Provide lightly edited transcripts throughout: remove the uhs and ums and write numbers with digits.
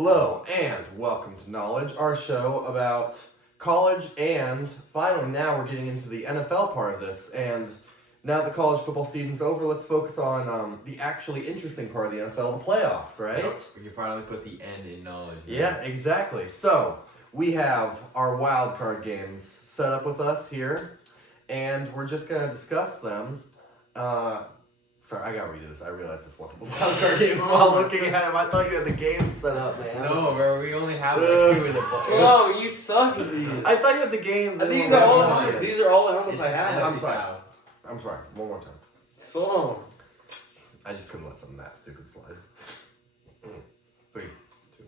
Hello and welcome to Knowledge, our show about college and finally now we're getting into the NFL part of this. And now that college football season's over, let's focus on the actually interesting part of the NFL, the playoffs, right? Yep. We can finally put the end in knowledge. Yeah, exactly. So we have our wild card games set up with us here, and we're just gonna discuss them. Sorry, I gotta redo this. I realized this wasn't the wild card games while looking at them. I thought you had the game set up, man. No, bro, we only have like two in the book. Whoa, you suck at these. I thought you had the games. These are all. Yeah. These are all the helmets It's I just have. I'm NFC sorry. South. I'm sorry. One more time. So. I just couldn't let something that stupid slide. 3, 2.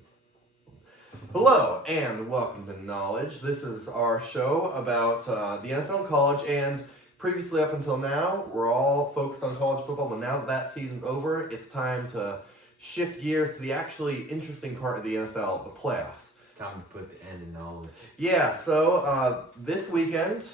Hello and welcome to Knowledge. This is our show about the NFL and college, and previously up until now, we're all focused on college football, but now that season's over, it's time to shift gears to the actually interesting part of the NFL, the playoffs. It's time to put the end in knowledge. Yeah, so this weekend,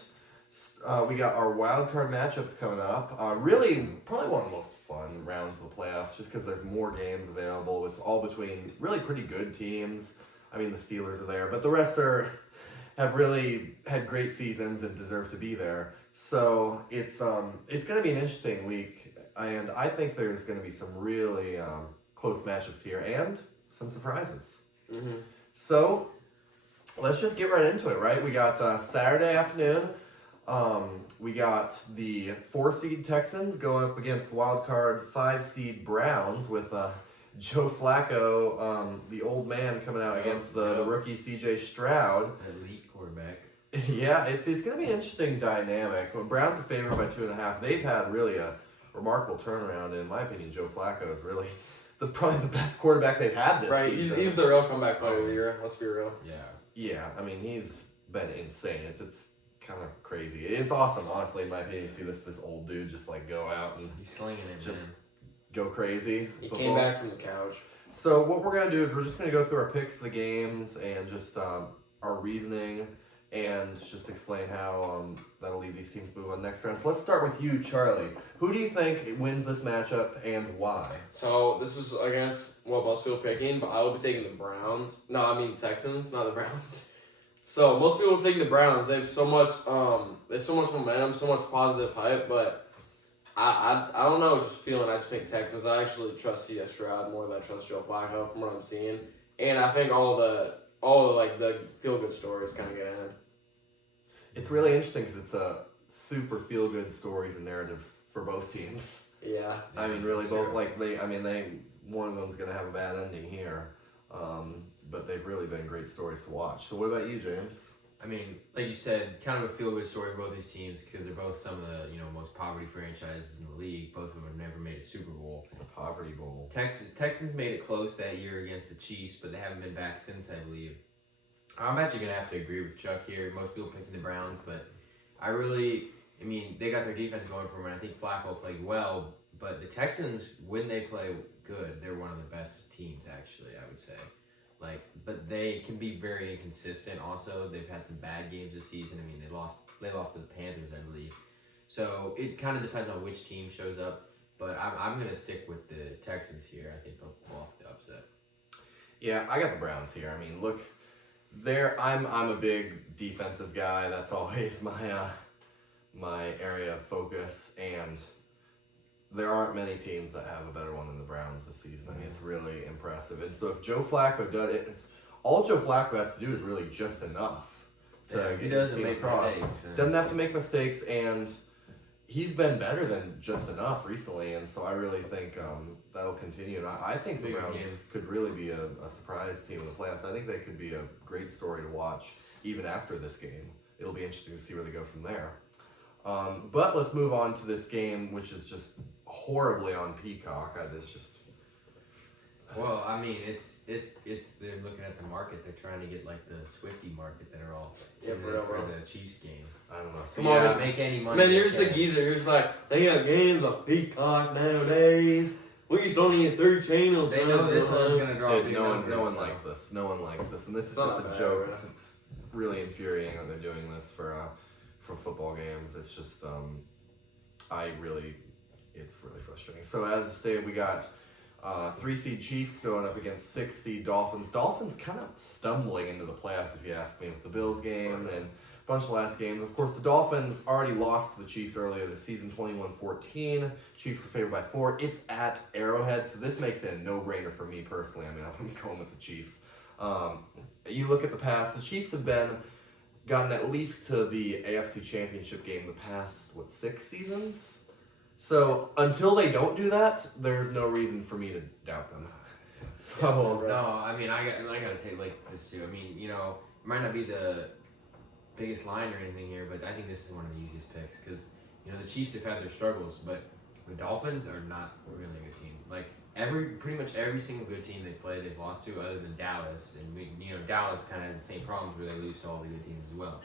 we got our wild card matchups coming up. Really, probably one of the most fun rounds of the playoffs, just because there's more games available. It's all between really pretty good teams. I mean, the Steelers are there, but the rest have really had great seasons and deserve to be there. So it's going to be an interesting week, and I think there's going to be some really close matchups here and some surprises. Mm-hmm. So let's just get right into it, right? We got Saturday afternoon. We got the 4-seed Texans going up against wildcard 5-seed Browns with Joe Flacco, the old man, coming out against the rookie C.J. Stroud. Elite quarterback. Yeah, it's going to be an interesting dynamic. When Browns are favored by 2.5, they've had really a remarkable turnaround. In my opinion, Joe Flacco is really probably the best quarterback they've had this Right, season. he's the real comeback player of the year. Let's be real. Yeah. Yeah, I mean, he's been insane. It's kind of crazy. It's awesome, honestly, in my opinion, to see this old dude just like go out and He's slinging it, just man. go crazy. He football. came back from the couch. So what we're gonna do is we're just gonna go through our picks of the games and just our reasoning and just explain how that'll lead these teams to move on next round. So let's start with you, Charlie. Who do you think wins this matchup and why? So this is against what most people are picking, but I will be taking the Browns. No, I mean Texans, not the Browns. So most people take the Browns. They have so much momentum, so much positive hype, but I don't know, just feeling I just think Texans. I actually trust C.S. Stroud more than I trust Joe Flacco from what I'm seeing. And I think all the feel good stories kind of get in. It's really interesting because it's a super feel good stories and narratives for both teams. Yeah. I mean, really, That's both true. one of them's gonna have a bad ending here, but they've really been great stories to watch. So, what about you, James? I mean, like you said, kind of a feel-good story for both these teams because they're both some of the most poverty franchises in the league. Both of them have never made a Super Bowl. The Poverty Bowl. Texans made it close that year against the Chiefs, but they haven't been back since, I believe. I'm actually going to have to agree with Chuck here. Most people picking the Browns, but they got their defense going for them, and I think Flacco played well. But the Texans, when they play good, they're one of the best teams, actually, I would say. But they can be very inconsistent also. They've had some bad games this season. I mean, they lost to the Panthers, I believe. So it kind of depends on which team shows up. But I'm going to stick with the Texans here. I think they'll pull off the upset. Yeah, I got the Browns here. I mean, look, I'm a big defensive guy. That's always my area of focus, and there aren't many teams that have a better one than the Browns this season. I mean, it's really impressive. And so if Joe Flacco does it, all Joe Flacco has to do is really just enough to get he his doesn't team make across. mistakes. Doesn't have to make mistakes, and he's been better than just enough recently. And so I really think that'll continue. And I think the Big Browns game. could really be a surprise team in the playoffs. I think they could be a great story to watch even after this game. It'll be interesting to see where they go from there. But let's move on to this game, which is just horribly on Peacock. Well, I mean, it's they're looking at the market. They're trying to get like the Swifty market that are all Yeah, for tuning real, in for bro. the Chiefs game. I don't know. So Come on, yeah, Not make any money. Man, you're just a okay. geezer. You're just like, they got games on Peacock nowadays. We used to only get 3 channels. They know this one's gonna draw big no numbers. one so. likes this. No one likes this, and this is It's not just a bad, joke. right? It's really infuriating that they're doing this for football games. It's just it's really frustrating. So as stated, we got 3 seed Chiefs going up against 6 seed Dolphins. Dolphins kind of stumbling into the playoffs, if you ask me, with the Bills game and a bunch of last games. Of course, the Dolphins already lost to the Chiefs earlier this season, 21-14. Chiefs were favored by 4. It's at Arrowhead, so this makes it a no-brainer for me personally. I mean, I'm going with the Chiefs. You look at the past, the Chiefs have gotten at least to the AFC Championship game the past, 6 seasons? So until they don't do that, there's no reason for me to doubt them. So no, I mean I gotta take this too. I mean, it might not be the biggest line or anything here, but I think this is one of the easiest picks because the Chiefs have had their struggles, but the Dolphins are not really a good team. Like pretty much every single good team they've played, they've lost to, other than Dallas, and Dallas kind of has the same problems where they lose to all the good teams as well.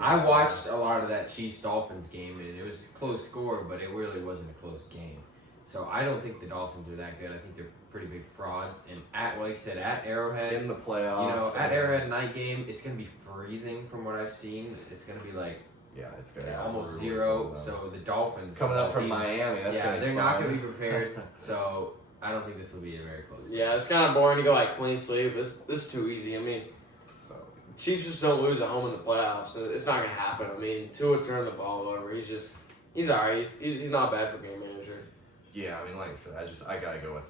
I watched a lot of that Chiefs-Dolphins game, and it was a close score, but it really wasn't a close game. So I don't think the Dolphins are that good. I think they're pretty big frauds. And like you said, at Arrowhead, in the playoffs, at Arrowhead night game, it's gonna be freezing from what I've seen. It's gonna be it's gonna be almost 0. So the Dolphins coming up from Miami, they're not gonna be prepared. So I don't think this will be a very close game. Yeah, it's kind of boring to go clean sweep. This is too easy. I mean. Chiefs just don't lose at home in the playoffs, so it's not gonna happen. I mean, Tua turned the ball over. He's alright. He's not bad for game manager. Yeah, I mean, like I said, I gotta go with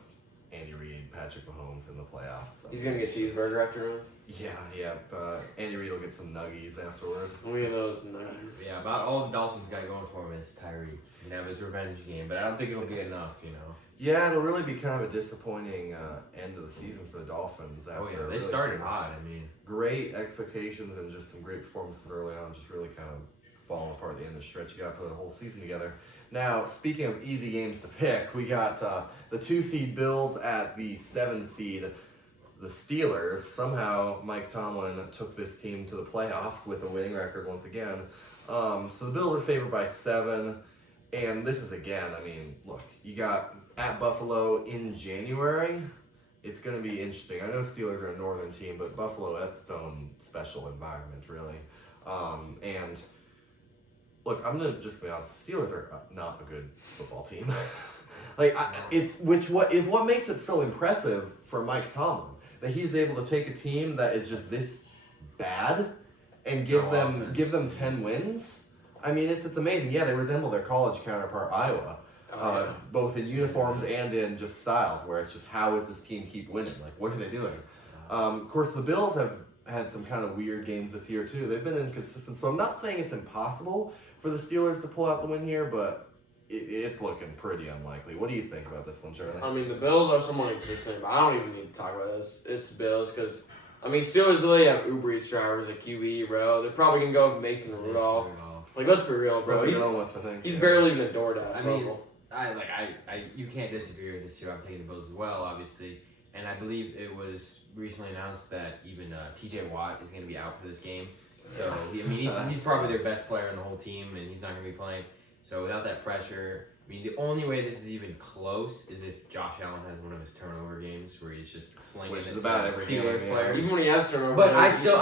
Andy Reid, Patrick Mahomes in the playoffs. So. He's gonna get cheeseburger after him. Yeah. Andy Reid will get some nuggies afterward. Look at those nuggies. Yeah, about all the Dolphins got going for him is Tyreek. He can have his revenge game, but I don't think it'll be enough. Yeah, it'll really be kind of a disappointing end of the season for the Dolphins. After they started hot. I mean, great expectations and just some great performances early on, just really kind of falling apart at the end of the stretch. You got to put a whole season together. Now, speaking of easy games to pick, we got the 2 seed Bills at the 7 seed, the Steelers. Somehow, Mike Tomlin took this team to the playoffs with a winning record once again. So the Bills are favored by 7. And this is again, I mean, look, you got at Buffalo in January. It's going to be interesting. I know Steelers are a northern team, but Buffalo, that's its own special environment, really. And look, I'm going to just be honest. Steelers are not a good football team. What makes it so impressive for Mike Tomlin, that he's able to take a team that is just this bad and give them 10 wins. I mean, it's amazing. Yeah, they resemble their college counterpart, Iowa, both in uniforms and in just styles, where it's just, how does this team keep winning? What are they doing? Of course, the Bills have had some kind of weird games this year, too. They've been inconsistent, so I'm not saying it's impossible for the Steelers to pull out the win here, but it's looking pretty unlikely. What do you think about this one, Charlie? I mean, the Bills are somewhat inconsistent, but I don't even need to talk about this. It's Bills, because, I mean, Steelers literally have Uber Eats drivers at QB, bro. They're probably going to go with Mason Rudolph. Let's be real, bro. He's barely even a DoorDash. I mean, you can't disagree with this too. I'm taking the Bills as well, obviously. And I believe it was recently announced that even T.J. Watt is going to be out for this game. So, he's probably their best player in the whole team, and he's not going to be playing. So, without that pressure, I mean, the only way this is even close is if Josh Allen has one of his turnover games where he's just slinging it to Steelers players. Even when he has turnover, but I still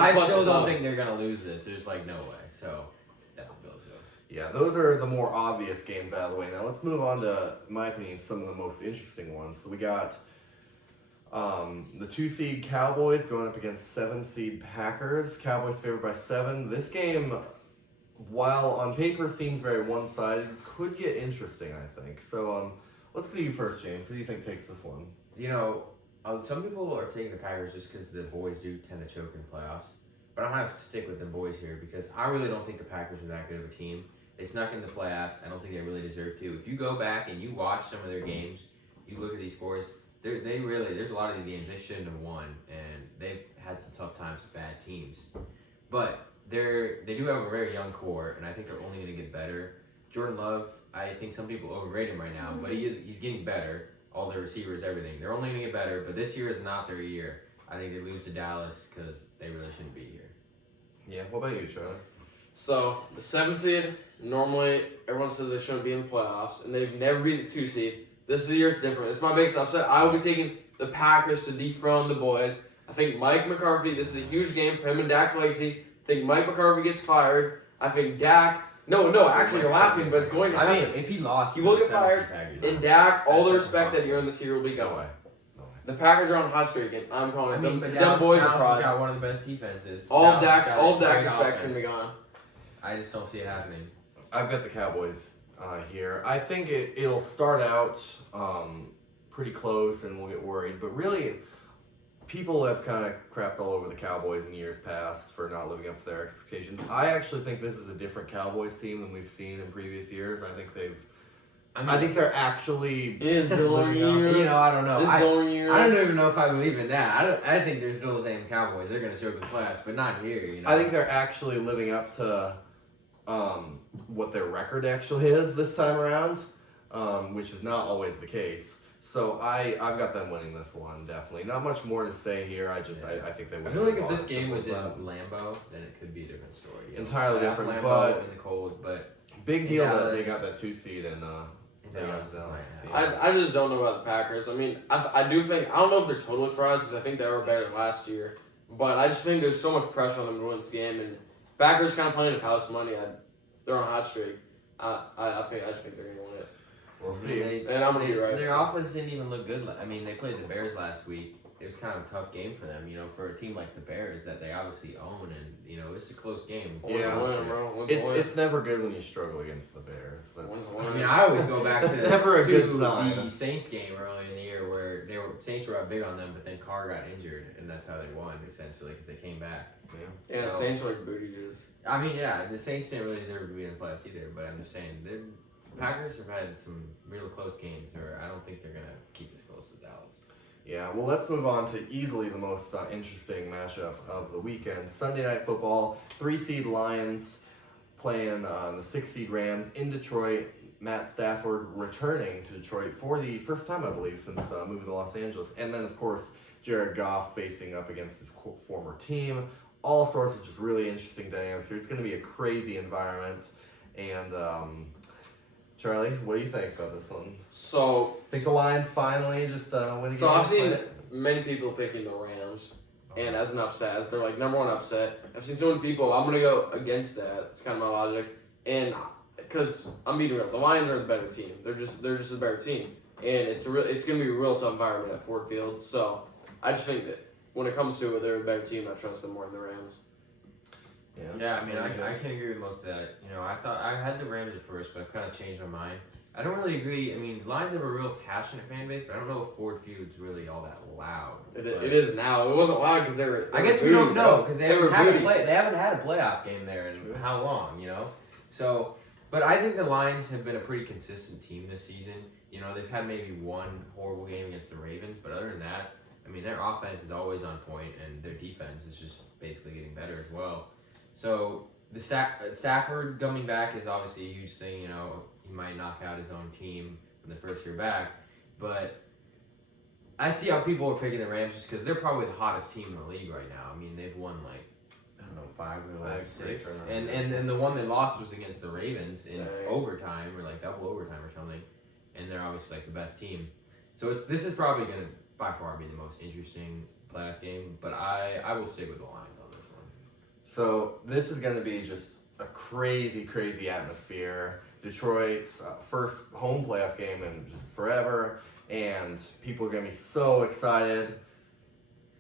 don't think they're going to lose this. There's no way. So, definitely Bills though. Yeah, those are the more obvious games out of the way. Now, let's move on to, in my opinion, some of the most interesting ones. So, we got the 2 seed Cowboys going up against 7 seed Packers. Cowboys favored by 7. This game, while on paper seems very one-sided, could get interesting, I think. So let's go to you first, James. Who do you think takes this one? Some people are taking the Packers just because the boys do tend to choke in the playoffs. But I'm going to stick with the boys here because I really don't think the Packers are that good of a team. They snuck in the playoffs. I don't think they really deserve to. If you go back and you watch some of their games, you look at these scores, there's a lot of these games they shouldn't have won, and they've had some tough times with bad teams. But they do have a very young core, and I think they're only going to get better. Jordan Love, I think some people overrate him right now, but he's getting better. All their receivers, everything. They're only going to get better, but this year is not their year. I think they lose to Dallas because they really shouldn't be here. Yeah, what about you, Charlie? So, the 7 seed, normally everyone says they shouldn't be in the playoffs, and they've never beat the 2 seed. This is the year it's different. It's my biggest upset. I will be taking the Packers to dethrone the boys. I think Mike McCarthy, this is a huge game for him and Dak's legacy. I think Mike McCarthy gets fired. I think Dak No, actually, you're laughing, but it's going to I happen. mean, if he lost, He will to get the fired. Packers, And Dak, all the That's respect that impossible. you're in this year will be No gone. way. No way. The Packers are on hot streak, and I'm calling I it. mean, Them, but them Dallas, boys Dallas are has frauds. got one of the best defenses. All of Dallas Dak's has all of got a Dak's great respect's gonna be offense. gone. I just don't see it happening. I've got the Cowboys here. I think it'll start out pretty close, and we'll get worried. But really, people have kind of crapped all over the Cowboys in years past for not living up to their expectations. I actually think this is a different Cowboys team than we've seen in previous years. I think they've. I think they're actually. Is living up. You know, I don't know. This I year. don't even know if I believe in that. I think they're still the same Cowboys. They're going to show up in class, but not here. You know. I think they're actually living up to what their record actually is this time around, which is not always the case. So I've got them winning this one, definitely. Not much more to say here. I think they win. I feel like the if ball. this game was in Simple as Lambeau, then it could be a different story. You know? Entirely Playoff different, Lambeau but- in the cold, but that. Big deal that Dallas- they got that 2 seed and Dallas is Dallas. like I just don't know about the Packers. I mean, I do think I don't know if they're totally frauds because I think they were better than last year. But I just think there's so much pressure on them to win this game, and Packers kind of playing with house money. They're on a hot streak. I just think they're gonna win it. We'll see. And I'm gonna be right, Their so. offense didn't even look good. I mean, they played the Bears last week. It was kind of a tough game for them, you know, for a team like the Bears that they obviously own, and you know, it's a close game. Yeah. Win, bro. Win, win. It's never good when you struggle against the Bears. That's, Win, I mean, I always go back That's to, never a good to sign. the Saints game early in the year where Saints were up big on them, but then Carr got injured, and that's how they won essentially because they came back. Yeah, So- Saints are like booty juice. I mean, yeah, the Saints didn't really deserve to be in the playoffs either, but I'm just saying the Packers have had some real close games, or I don't think they're gonna keep as close as Dallas. Yeah, well, let's move on to easily the most interesting matchup of the weekend. Sunday Night Football, 3-seed Lions playing the 6-seed Rams in Detroit. Matt Stafford returning to Detroit for the first time, I believe, since moving to Los Angeles. And then, of course, Jared Goff facing up against his former team. All sorts of just really interesting dynamics here. It's going to be a crazy environment. And, Charlie, what do you think about this one? So, Think the Lions finally just winning? so I've seen many people picking the Rams, and as an upset, as their like number one upset. I've seen so many people. I'm gonna go against that. It's kind of my logic, and because I'm being real, the Lions are the better team. They're just a better team, and it's gonna be a real tough environment at Ford Field. So I just think that when it comes to it, they're a better team. I trust them more than the Rams. Yeah, I mean, I can agree with most of that. You know, I thought I had the Rams at first, but I've kind of changed my mind. I don't really agree. I mean, Lions have a real passionate fan base, but I don't know if Ford Field's really all that loud. It But- is now. It wasn't loud because they were. I guess we booty, don't know bro. because they were haven't booty. they haven't had a playoff game there in True. how long, you know? So, but I think the Lions have been a pretty consistent team this season. You know, they've had maybe one horrible game against the Ravens, but other than that, I mean, their offense is always on point, and their defense is just basically getting better as well. So the Stafford coming back is obviously a huge thing. You know, he might knock out his own team in the first year back, but I see how people are picking the Rams just because they're probably the hottest team in the league right now. I mean, they've won like, I don't know, 5 of the last Great 6, turnaround. and the one they lost was against the Ravens in Dang. overtime or like double overtime or something, and they're obviously like the best team. So this is probably gonna by far be the most interesting playoff game, but I will stick with the Lions on this one. So this is going to be just a crazy, crazy atmosphere. Detroit's first home playoff game in just forever, and people are going to be so excited.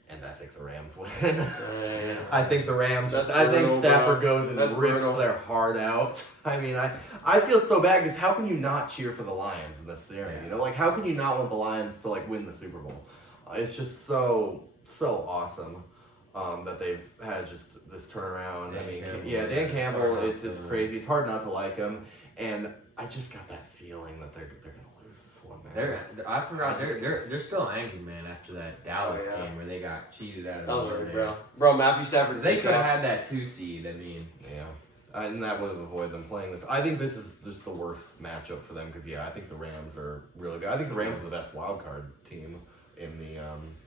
And I think the Rams win. Dang. I think the Rams. That's I think brutal, Stafford bro. goes and That's rips brutal. their heart out. I mean, I feel so bad because how can you not cheer for the Lions in this scenario? Yeah. You know, like how can you not want the Lions to like win the Super Bowl? It's just so awesome that they've had just this turnaround. Dan I mean, Campbell. yeah, Dan It's Campbell. hard not It's to- crazy. It's hard not to like him, and I just got that feeling that they're gonna lose this one, man. I forgot I just- they're still angry, man, after that Dallas Oh, yeah. game where they got cheated out of That was nowhere, right, man. bro. Bro, Matthew Stafford. 'Cause they could have had that 2 seed. I mean, Yeah. And that would have avoided them playing this. I think this is just the worst matchup for them because, yeah, I think the Rams are really good. I think the Rams are the best wild card team in the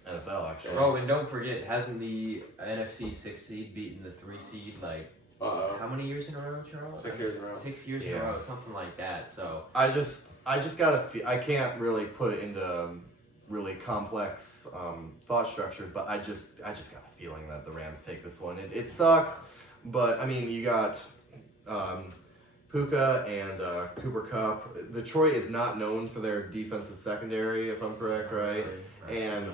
NFL, actually. bro, and don't forget, hasn't the NFC 6 seed beaten the 3 seed like Uh-oh. how many years in a row, Charles? 6 years in a row. 6 years in Yeah. a row, something like that. So I just gotta feel, I can't really put it into really complex thought structures, but I just got a feeling that the Rams take this one. It sucks, but I mean, you got Puka and Cooper Cup. Detroit is not known for their defensive secondary, if I'm correct, right? And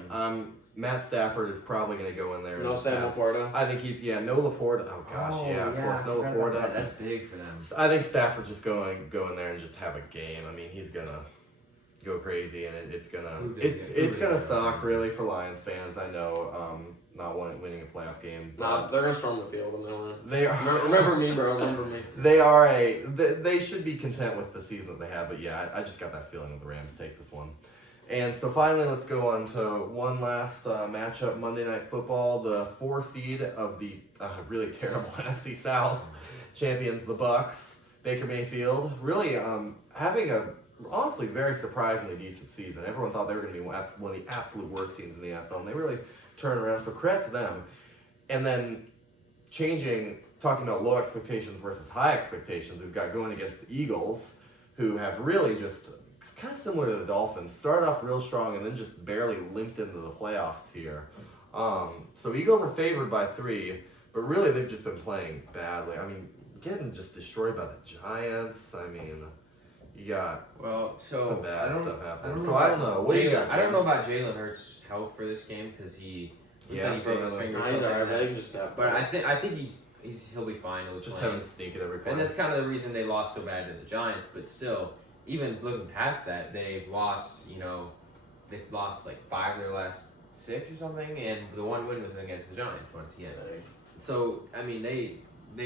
Matt Stafford is probably going to go in there. No Sam Laporta. I think he's no Laporta. Oh gosh, of course, no Laporta. That's big for them. I think Stafford's just going to go in there and just have a game. I mean, he's gonna go crazy, and it's gonna suck really for Lions fans. I know, not winning a playoff game. Nah, they're gonna storm the field and they'll win. They are. Remember me, bro. Remember me. They should be content with the season that they have, but yeah, I just got that feeling that the Rams take this one. And so finally, let's go on to one last matchup, Monday Night Football. The 4 seed of the really terrible NFC South champions, the Bucks. Baker Mayfield really having a honestly very surprisingly decent season. Everyone thought they were going to be one of the absolute worst teams in the NFL, and they really turned around. So credit to them. And then talking about low expectations versus high expectations, we've got going against the Eagles, who have really just kind of similar to the Dolphins, started off real strong and then just barely limped into the playoffs here. So Eagles are favored by 3, but really they've just been playing badly. I mean, getting just destroyed by the Giants. I mean, you got some bad stuff happening. So I don't know. What do you got, James? I don't know about Jalen Hurts' health for this game because he broke his finger. He's alright. They can just snap. But I think he'll be fine. He'll just having to sneak at every point. And that's kind of the reason they lost so bad to the Giants. But still, even looking past that, they've lost like 5 of their last 6 or something, and the one win was against the Giants once again. So I mean, they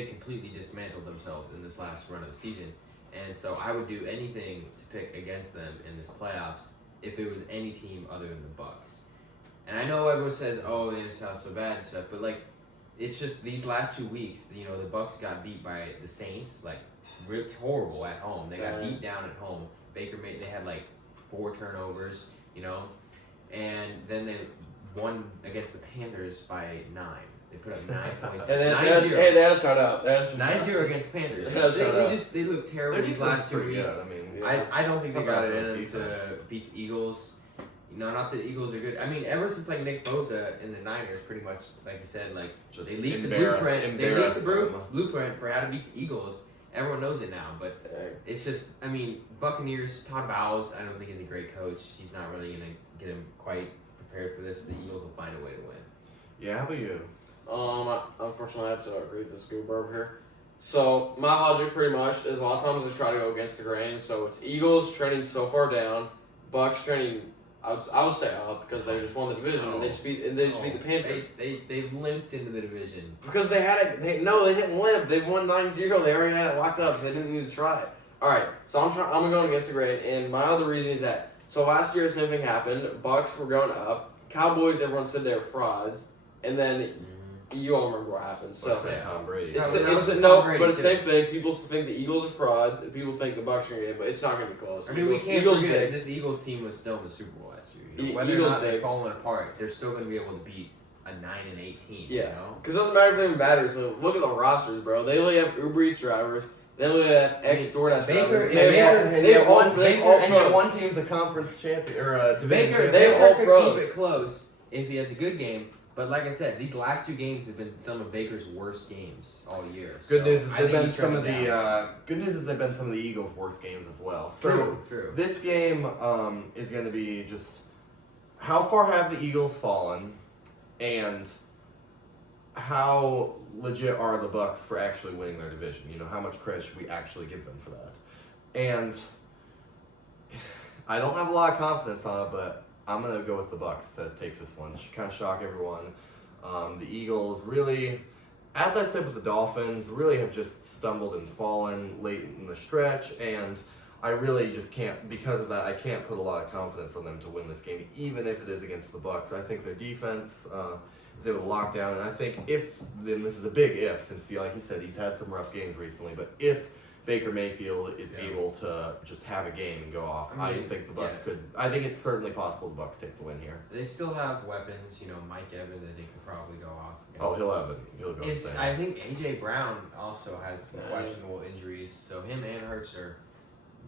completely dismantled themselves in this last run of the season, and so I would do anything to pick against them in this playoffs if it was any team other than the Bucks. And I know everyone says, "Oh, the NFC South's so bad and stuff," but like, it's just these last 2 weeks. The Bucks got beat by the Saints, like. It's horrible at home. They got beat down at home. They had like 4 turnovers, and then they won against the Panthers by 9. They put up 9 points. And then they had a shutout. 9-0 against the Panthers. They looked terrible these last 2 weeks. I don't think they got it in them to beat the Eagles. Not that the Eagles are good. I mean, ever since like Nick Bosa and the Niners, pretty much, like I said, like just they leaked the blueprint. They leaked the blueprint for how to beat the Eagles. Everyone knows it now, but it's just, I mean, Buccaneers, Todd Bowles, I don't think he's a great coach. He's not really going to get him quite prepared for this. The Eagles will find a way to win. Yeah, how about you? Unfortunately, I have to agree with this goober over here. So, my logic pretty much is a lot of times I try to go against the grain. So, it's Eagles trending so far down, Bucks trending, I would say up because they just won the division and they just beat the Panthers. They limped into the division. Because they didn't limp. They won 9-0. They already had it locked up. They didn't need to try it. Alright, so I'm going against the grain, and my other reason is that, so last year the same thing happened. Bucks were going up. Cowboys, everyone said they were frauds. And then you all remember what happened. So Tom Brady. But it's the same thing. People think the Eagles are frauds, and people think the Bucks are going to get it, but it's not going to be close. I mean, we can't forget this Eagles team was still in the Super Bowl last year. Whether or not they've fallen apart, they're still going to be able to beat a 9-8 team. Yeah, because it doesn't matter if they matter. So look at the rosters, bro. They only have Uber Eats drivers. They only have DoorDash drivers. And one team's a conference champion or a division champion. Baker could keep it close if he has a good game. But like I said, these last 2 games have been some of Baker's worst games all year. Good news is they've been some of the Eagles' worst games as well. So true. This game is going to be just how far have the Eagles fallen, and how legit are the Bucks for actually winning their division? How much credit should we actually give them for that? And I don't have a lot of confidence on it, but I'm going to go with the Bucks to take this one. Should kind of shock everyone. The Eagles really, as I said with the Dolphins, really have just stumbled and fallen late in the stretch, and I really just can't, because of that, I can't put a lot of confidence on them to win this game, even if it is against the Bucks. I think their defense is able to lock down, and I think then this is a big if, since, like you said, he's had some rough games recently, but if Baker Mayfield is able to just have a game and go off, I think the Bucks could. I think it's certainly possible the Bucks take the win here. They still have weapons. Mike Evans, I think, could probably go off. He'll go insane. I think AJ Brown also has some questionable injuries, so him and Hurts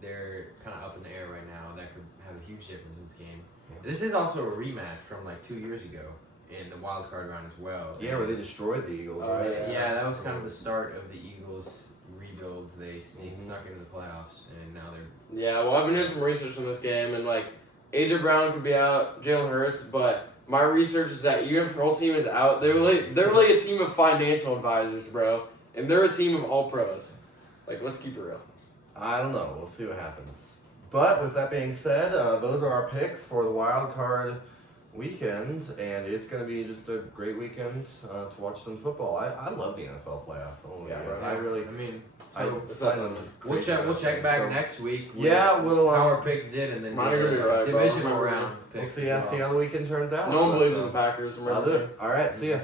they're kind of up in the air right now. That could have a huge difference in this game. Yeah. This is also a rematch from like 2 years ago in the wild card round as well. Yeah, where they destroyed the Eagles. Yeah, that was kind of the start of the Eagles' rebuild rebuilds. They snuck into the playoffs, and now they're. Yeah, well, I've been doing some research on this game, and like AJ Brown could be out, Jalen Hurts, but my research is that even if the whole team is out, they're really a team of financial advisors, bro, and they're a team of all pros. Like, let's keep it real. I don't know. We'll see what happens. But with that being said, those are our picks for the wild card weekend, and it's going to be just a great weekend to watch some football. I love the NFL playoffs. I really. I mean, We'll check back next week. Yeah, we'll. How our picks did, and then Mine are gonna be right, bro. divisional round We'll picks. see how the weekend turns out. No one believes in the Packers. I'll do it. All right, see ya.